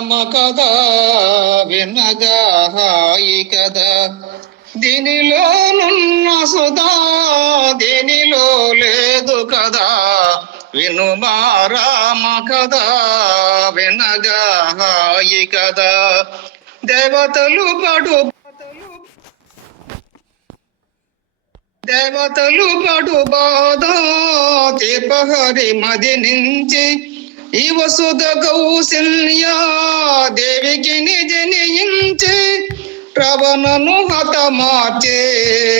రామ కదా వినగా హాయి కదా దీనిలో నున్న సుధా దీనిలో లేదు కదా వినుమా రామ కదా వినగా హాయి కదా దేవతలు పడు దేవతలు పడు బాధ తీపహరి మది నుంచి ఈ వసుధ దేవికి నిజ నిజనించి రవణను హతమాచే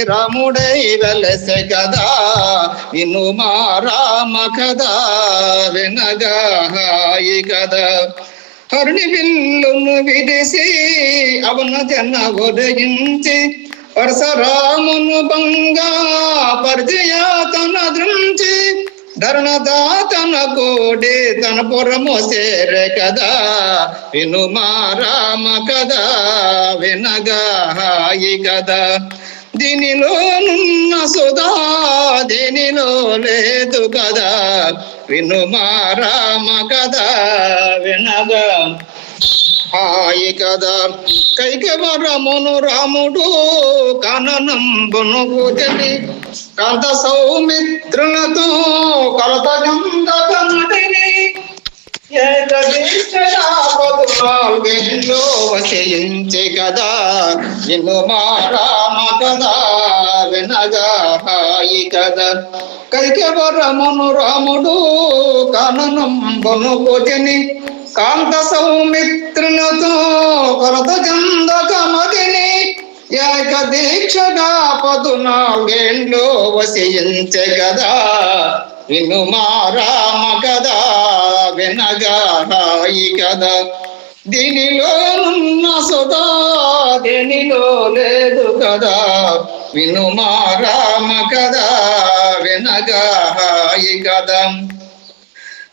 రాముడై వెలసె కదా వినుమా రామ కదా వినగాయి కదా. హరుని విల్లును విడిసి అవన జన ఉదయించి పరశరామును బంగా పరిచయ తన దృంచి ధరణదాతన కోడే తన పురము సేరే కదా. వినుమా రామ కదా వినగా హాయి కదా దీనిలోనున్న సుధా దీనిలో లేదు కదా. వినుమా రామ కదా వినగా హాయి కదా కైకవరమును రాముడు కననంబును కూతని కాంత సౌమిత్రులతో కలత గంధకనుడిని ఏకదీక్షలో వశయించే కదా. నిన్ను మా కదా వినగా కదా. కైకవరమును రాముడు కననంబును కూతని కాంత సౌమిత్రులతో కొరత చందకమదిని ఏక దీక్షగా పదునాలుగేండ్లు వసించే కదా. విను రామ కదా వినగా హాయి కదా. దీనిలో ఉన్న సుదా దీనిలో లేదు కదా. విను మా రామ కదా వినగా హాయి కదా.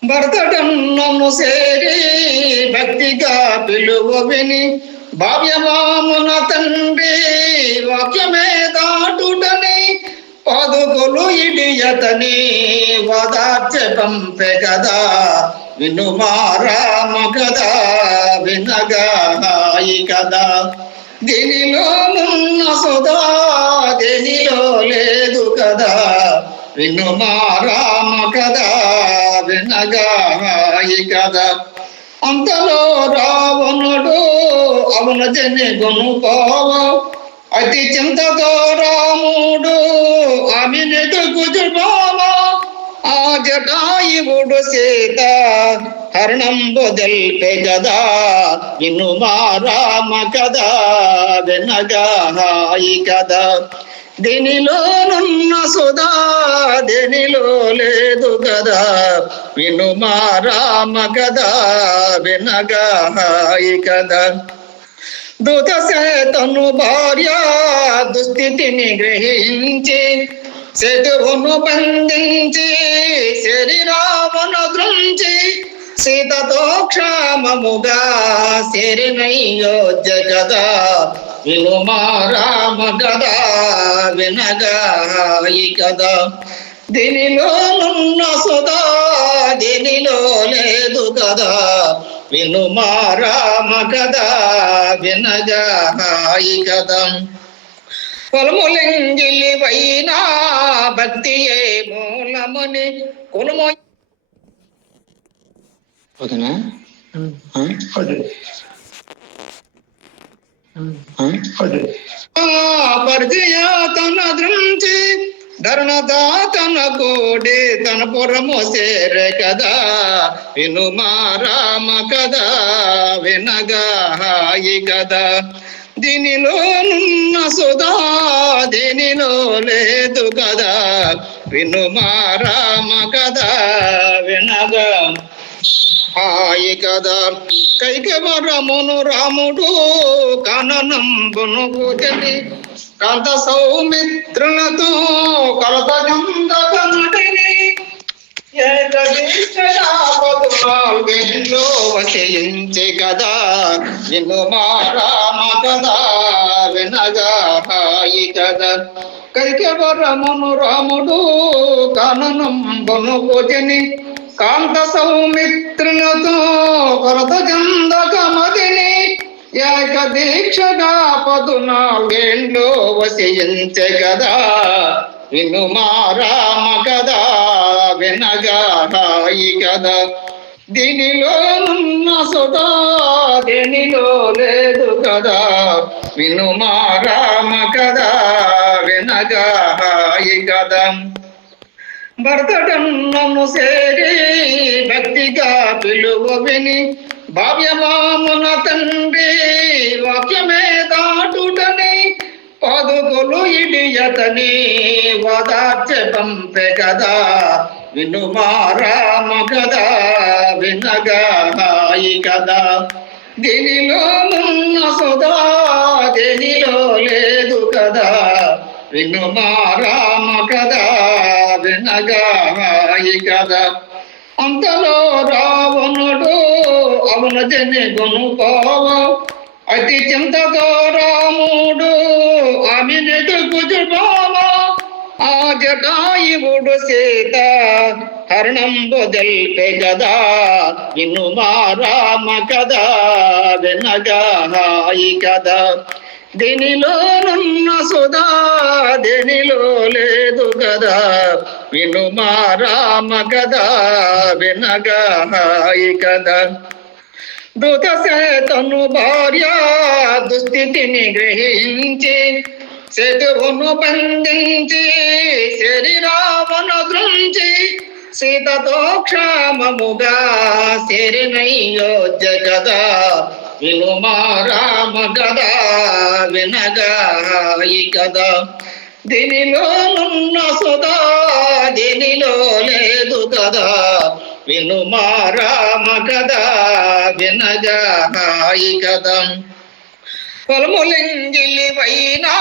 భర్తటన్నను సేరి భక్తిగా పిలువ విని భావ్యమామున తండ్రి వాక్యమే దాటుడని పదుకులు ఇడియతని వదార్చె పంపె కదా వినుమారామ కదా వినగాయి కదా. దీనిలో ఉన్న సుధా దీనిలో లేదు కదా. వినుమారామ కదా వినగాయి కదా. అంతలో రావణుడు పవన జని గొనుకోవ అతి చింతతో రాముడు ఆమె గుజుబావ ఆ జటాయువుడు సీత హరణంబు దెల్పె కదా వినుమా రామ కదా వినగా హాయి కదా దీనిలో నున్న సుధా దీనిలో లేదు కదా వినుమా రామ కదా వినగా హాయి కదా దూత సేతను భార్య దుస్థితిని గ్రహించి శత్రువును బంధించి శరీరామును దృంచి సీతతో క్షామముగా శరణయ్యో జగద వినుమా రామ కదా వినగా కదా దీనిలో నున్న సుధా దీనిలో లేదు కదా వినుమా రామ కదా వినగా హాయి కదా పొలములింగిలి వైనా భక్తియే మూలముని కొనుమో ఓకేనా ఆ? పరిచయ తన దృంచి ధరణదాతన కోడి తన పురము సేరే కదా. వినుమా రామ కదా వినగా హాయి కదా. దీనిలో నున్న సుధా దీనిలో లేదు కదా. వినుమా రామ కదా వినగా హాయి కదా. కైకవరమును రాముడు కననంబును కూచని కాంత సౌమిత్రులతో కలత గంధకనుడిని ఏకదీక్షలో వశయించే కదా నిన్ను మా రామ కదా వినగా హాయి కదా కైకవరమును రాముడు కననంబును కూచని కాంత సౌమిత్రులతో కొరత చందక మదిని ఏక దీక్షగా పదునాలుగేండ్లు వసించే కదా. వినుమా రామ కదా వినగారాయి కదా. దీనిలో ఉన్న సుధా దేనిలో లేదు కదా. వినుమా రామ కదా వినగారాయి కదా కదా. నన్ను సేరి భక్తిగా పిలువ విని భావ్యమామున తండ్రి వాక్యమే దాటుడని పదుగులు ఇడియతని వదార్చ పంపె కదా వినుమారామ కదా వినగాయి కదా. దీనిలో ఉన్న సుధా దీనిలో లేదు కదా. వినుమారామ కదా వినగాయి కదా. అంతలో రావణుడు అవన జని గొనుకోవ అతి చింతతో రాముడు ఆమె నెదుగుజుబావ ఆ జటాయువుడు సీత హరణంబు దల్పే గదా ఇను మా రామ కదా వినగా హాయి కదా దీనిలోనున్న సుధా దేనిలో లేదు కదా విను మా రామ కదా వినగా కదా దూత సేతను భార్య దుస్థితిని గ్రహించి శత్రువును బంధించి శరీరామును దృంచి సీతతో క్షామముగా శరినయ్యోజ కదా వినుమా రామ కదా వినగా హాయి దీనిలో నున్న సుధా దీనిలో లేదు కదా వినుమా రామ కదా వినజాయి కదం. కొలుములింగిలి కొలములింగిలి వైనా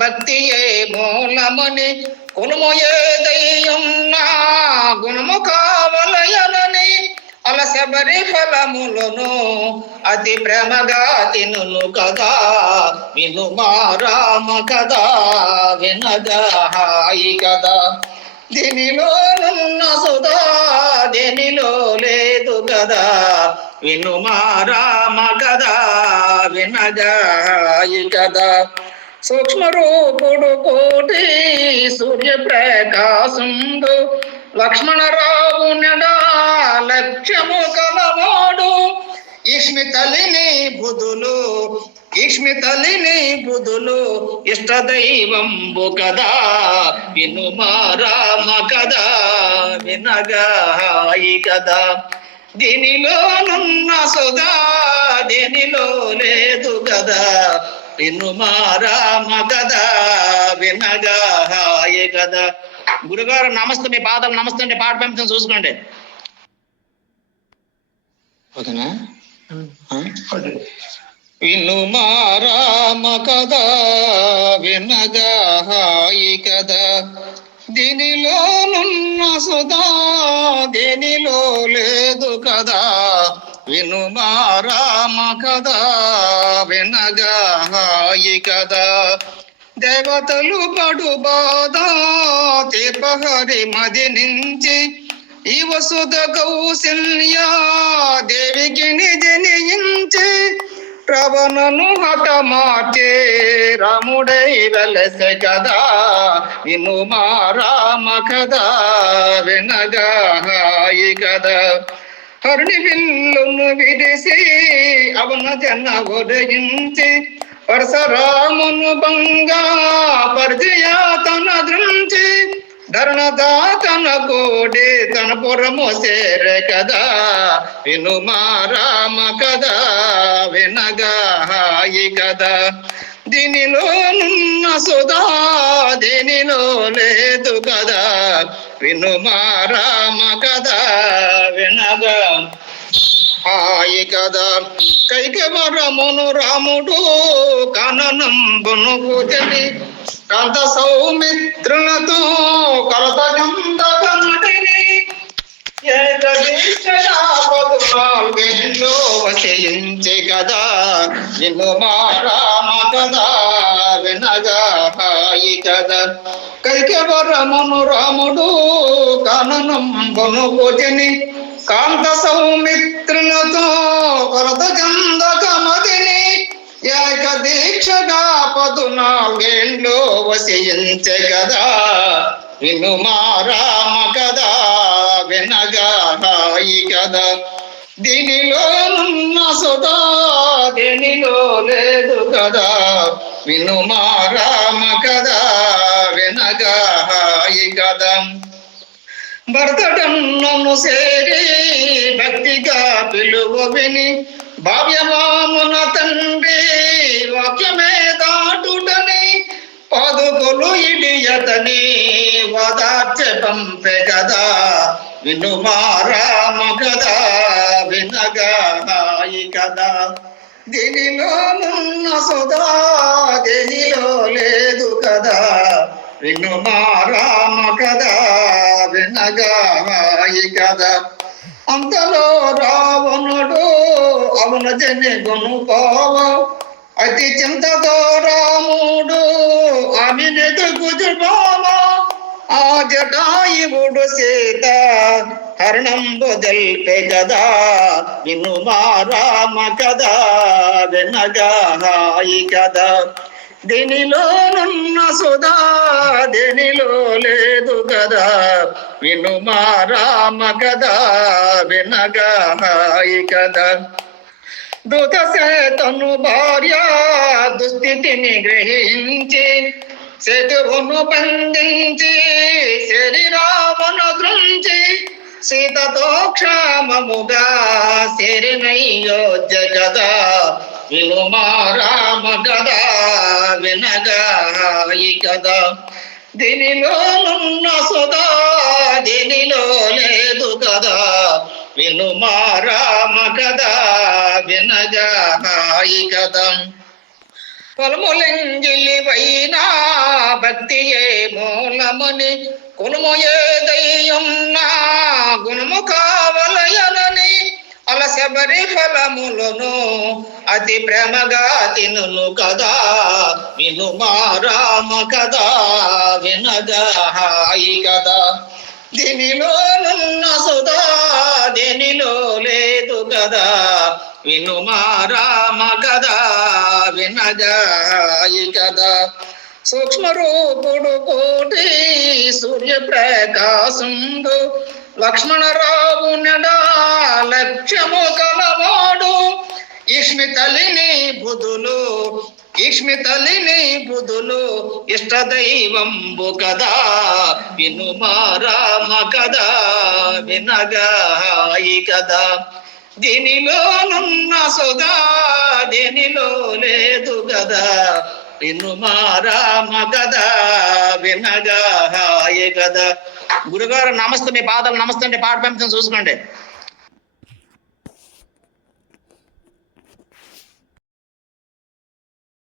భక్తియే మూలమని కొనుము ఏదయ్యున్నా గుణము కావలయనని అలసబరి ఫలములను అతి ప్రేమగా తినును కదా. వినుమా రామ కదా వినగా హాయి కదా. దీనిలో ఉన్న సుధా దేనిలో లేదు కదా వినుమా రామ కదా వినగాయి కదా సూక్ష్మ రూపుడు కోటి సూర్య ప్రకాశందు లక్ష్మణరావు నడా లక్ష్యము కలవాడు ఇష్మితలిని బుధులు ఇష్మితలిని బుధులు ఇష్ట దైవంబు కదా వినుమా రామ కదా వినగా హాయి కదా దీనిలోనున్న సుధా దీనిలో లేదు కదా వినుమా రామ కదా వినగా హాయి కదా. గురుగారు నమస్తే మీ పాదం నమస్తే అంటే పాట పంపించడం చూసుకోండి. ఓకేనా? వినుమా రామ కదా వినగా హాయి కదా దీనిలోనున్న సుధా దీనిలో లేదు కదా వినుమా రామ కదా వినగా హాయి కదా దేవతలు పడు బాధ తీపహరి మది నుంచి ఈ వసుధ కౌశల్య దేవికి జనించి రవణను హతమాటే రాముడై వెలసె కదా వినుమా రామ కదా వినగా హాయి కదా. హరుని విల్లును విడిసి అవన జన ఉదయించి పరశురామును బంగా పరిచయ తన దృ ధరణదాతన గోడే తన పురము సేరే కదా. వినుమా రామ కదా వినగా హాయి కదా దీనిలో నున్న సుధా దీనిలో లేదు కదా వినుమా రామ కదా వినగా హాయి కదా కైకవరమును రాముడు కననంబును కూచని కాంత సౌమిత్రులతో కలత గంధకనుడిని ఏకదీక్షలో వసించే కదా. నిన్ను మా కదా వినగా హాయి కదా. కైక కైకవరమును రాముడు కాననంబును భోజని కాంత సౌమిత్రులతో కొరత గంధ పదునాలుగేండ్లు వసించే కదా. వినుమా రామ కదా. వినగా హాయి కదా. దీనిలోనున్న సుధా దీనిలో లేదు కదా. వినుమా రామ కదా. వినగా హాయి కదా. నన్ను సేరి భక్తిగా పిలువ విని భావ్యమామున తండ్రి వాక్యమే పదుకులు ఇడియతని వదార్చె పంపె కదా వినుమారామ కదా వినగాయి కదా. కదా దీనిలోనున్న సుధా దేనిలో లేదు కదా. వినుమారామ కదా వినగాయి హాయి కదా. అంతలో రావణుడు అవున జని కొనుకోవ అతి చింతతో రాముడు ఆమె నెదుగుజుబావ ఆ జటాయుడు సీత హరణంబు జల్పే గదా విను రామ కదా వినగా హాయి కదా దీనిలోనున్న సుధా దేనిలో లేదు కదా వినుమా రామ కదా వినగా హాయి కదా దుఃఖ సేతను భార్య దుస్థితిని గ్రహించి సేతువును బంధించి శరీరామును దృంచి సీతతో క్షామముగా శరణయ్యో జగద వినుమా రామ గదా వినగాయి హాయి దీనిలో నున్న సుధా దీనిలో లేదు కదా వినుమా రామ కదా హాయి కదా పొలములంగిలి పైన భక్తియే మూలముని. కులము ఏదయ్యున్నా గుణము కావలయనని అలసబరి ఫలములను అతి ప్రేమగా తినును కదా. వినుమా రామ కదా వినగా హాయి కదా. దీనిలోనున్న సుధా వినుమా రామ కదా వినజాయి కదా. సూక్ష్మ రూపుడు కోటి సూర్యప్రకాశండు లక్ష్మణరావు నడా లక్ష్యము కలవాడు ఇష్మితలిని బుధులు ఇష్మితలిని బుధులు ఇష్టదైవంబు కదా. వినుమారామ కదా వినగాయి కదా. దీనిలోనున్న సుధా దీనిలో లేదు కదా విను మారామ కదా వినగా హాయి గదా. గురుగారు నమస్తే మీ పాదాలు నమస్తే అంటే పాట పంపించండి చూసుకోండి.